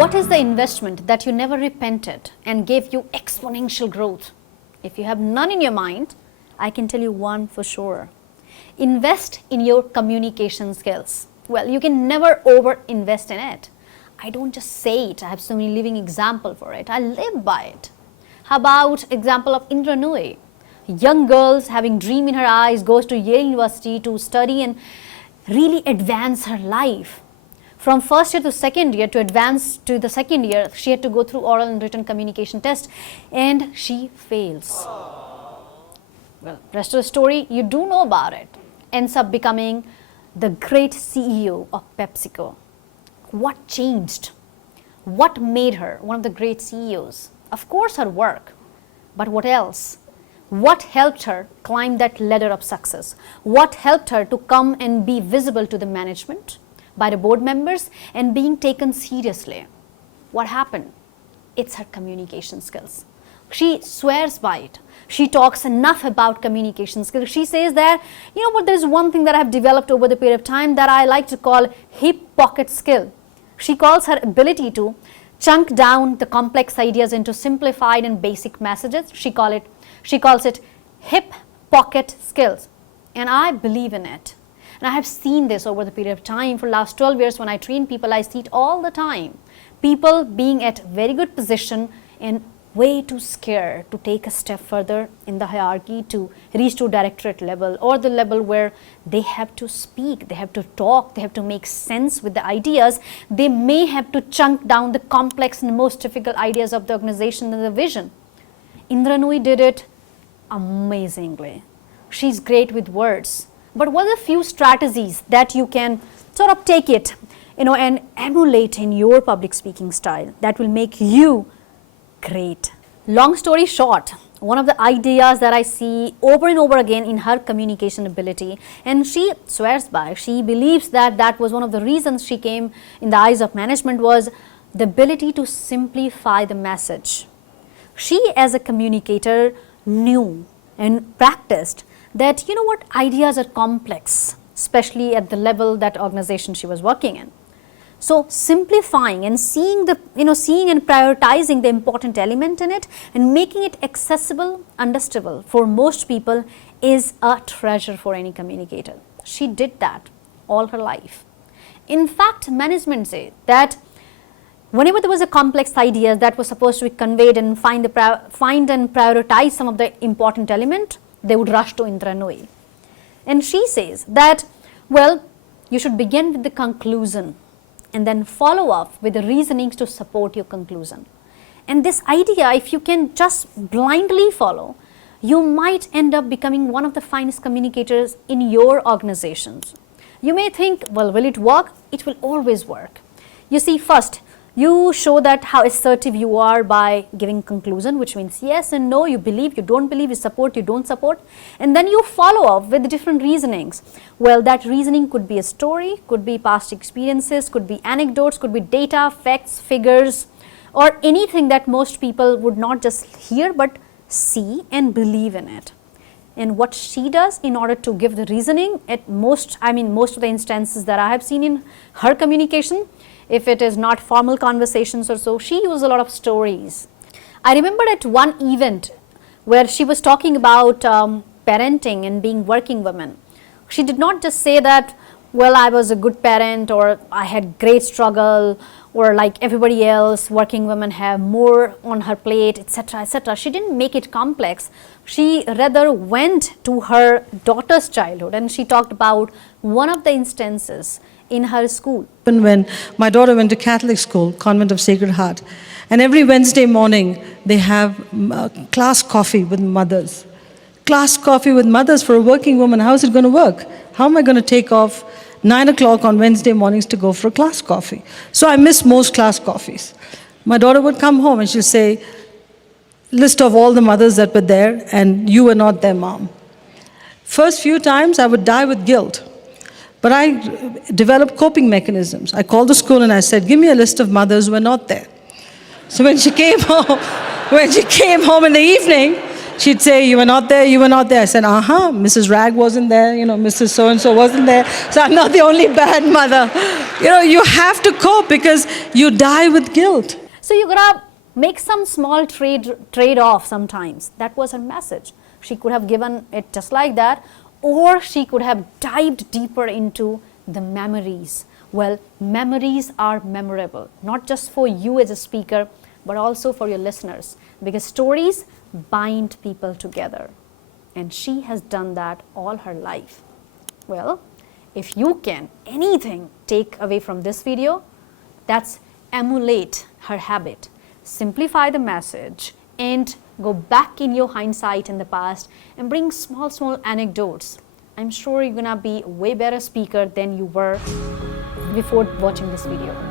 What is the investment that you never repented and gave you exponential growth? If you have none in your mind, I can tell you one for sure. Invest in your communication skills. Well, you can never over-invest in it. I don't just say it, I have so many living examples for it. I live by it. How about example of Indra Nooyi? Young girls having dream in her eyes, goes to Yale University to study and really advance her life. From first year to second year, to advance to the second year, she had to go through oral and written communication test, and she fails. Well, rest of the story, you do know about it. Ends up becoming the great CEO of PEPSICO. What changed? What made her one of the great CEOs? Of course, her work. But what else? What helped her climb that ladder of success? What helped her to come and be visible to the management, by the board members, and being taken seriously? What happened? It's her communication skills. She swears by it. She talks enough about communication skills. She says that, you know what, there's one thing that I have developed over the period of time that I like to call hip pocket skill. She calls her ability to chunk down the complex ideas into simplified and basic messages. She calls it hip pocket skills. And I believe in it. And I have seen this over the period of time. For the last 12 years when I train people, I see it all the time. People being at very good position and way too scared to take a step further in the hierarchy to reach to directorate level, or the level where they have to speak, they have to talk, they have to make sense with the ideas. They may have to chunk down the complex and most difficult ideas of the organization and the vision. Indra Nooyi did it amazingly. She's great with words. But what are the few strategies that you can sort of take it, and emulate in your public speaking style that will make you great? Long story short, one of the ideas that I see over and over again in her communication ability, and she swears by, she believes that that was one of the reasons she came in the eyes of management, was the ability to simplify the message. She, as a communicator, knew and practiced that, ideas are complex, especially at the level that organization she was working in. So simplifying and seeing and prioritizing the important element in it and making it accessible, understandable for most people is a treasure for any communicator. She did that all her life. In fact, management say that whenever there was a complex idea that was supposed to be conveyed and find and prioritize some of the important element, they would rush to Indra Nooyi. And she says that, well, you should begin with the conclusion and then follow up with the reasonings to support your conclusion. And this idea, if you can just blindly follow, you might end up becoming one of the finest communicators in your organizations. You may think, well, will it work? It will always work. You see, first, you show that how assertive you are by giving conclusion, which means yes and no, you believe, you don't believe, you support, you don't support. And then you follow up with different reasonings. Well, that reasoning could be a story, could be past experiences, could be anecdotes, could be data, facts, figures, or anything that most people would not just hear but see and believe in it. And what she does in order to give the reasoning, at most of the instances that I have seen in her communication, if it is not formal conversations or so, she uses a lot of stories. I remember at one event where she was talking about parenting and being working women. She did not just say that, well, I was a good parent, or I had great struggle, or like everybody else, working women have more on her plate, etc., etc. She didn't make it complex. She rather went to her daughter's childhood, and she talked about one of the instances in her school. When my daughter went to Catholic school, Convent of Sacred Heart, and every Wednesday morning they have class coffee with mothers. Class coffee with mothers for a working woman, how is it going to work? How am I going to take off 9 o'clock on Wednesday mornings to go for a class coffee? So I miss most class coffees. My daughter would come home and she'll say, list of all the mothers that were there and you were not their mom. First few times I would die with guilt. But I developed coping mechanisms. I called the school and I said, give me a list of mothers who were not there. So when she came home in the evening, she'd say, you were not there, you were not there. I said, Mrs. Rag wasn't there, Mrs. So-and-so wasn't there. So I'm not the only bad mother. You have to cope because you die with guilt. So you gotta make some small trade-off sometimes. That was her message. She could have given it just like that, or she could have dived deeper into the memories. Well, memories are memorable, not just for you as a speaker, but also for your listeners, because stories bind people together. And she has done that all her life. Well, if you can anything take away from this video, that's emulate her habit, simplify the message, and go back in your hindsight in the past and bring small anecdotes. I'm sure you're gonna be a way better speaker than you were before watching this video.